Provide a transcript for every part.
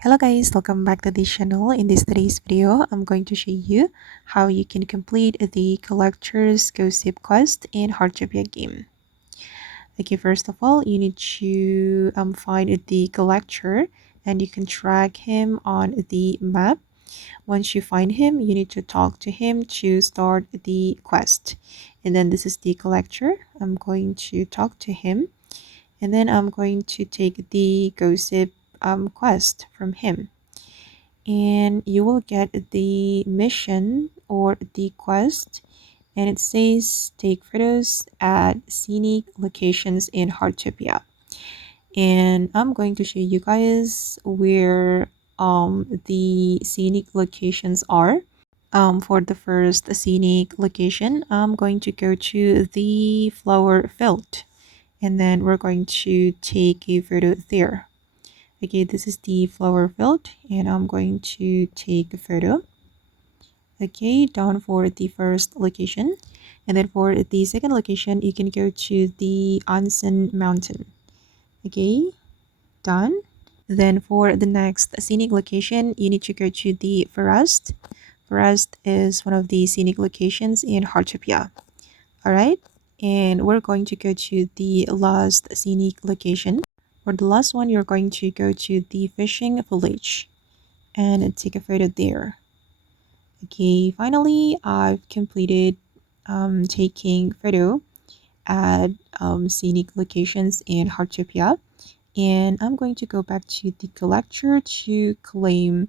Hello guys, welcome back to this channel. In today's video, I'm going to show you how you can complete the collector's gossip quest in Heartopia game. Okay, first of all, you need to find the collector and you can track him on the map. Once you find him, you need to talk to him to start the quest. And then this is the collector. I'm going to talk to him and then I'm going to take the gossip quest from him, and you will get the mission or the quest, and it says take photos at scenic locations in Heartopia. And I'm going to show you guys where the scenic locations are. For the first scenic location, I'm going to go to the flower field, and then we're going to take a photo there. Okay, this is the flower field and I'm going to take a photo. Okay, down for the first location. And then for the second location, you can go to the onsen mountain. Okay, done. Then for the next scenic location, you need to go to the forest. Forest is one of the scenic locations in Heartopia. All right, and we're going to go to the last scenic location. For the last one, you're going to go to the fishing village and take a photo there. Okay, finally, I've completed taking photo at scenic locations in Heartopia, and I'm going to go back to the collector to claim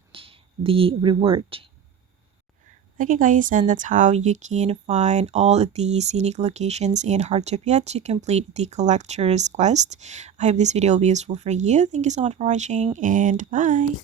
the reward. Okay guys, and that's how you can find all of the scenic locations in Heartopia to complete the collector's quest. I hope this video will be useful for you. Thank you so much for watching and bye.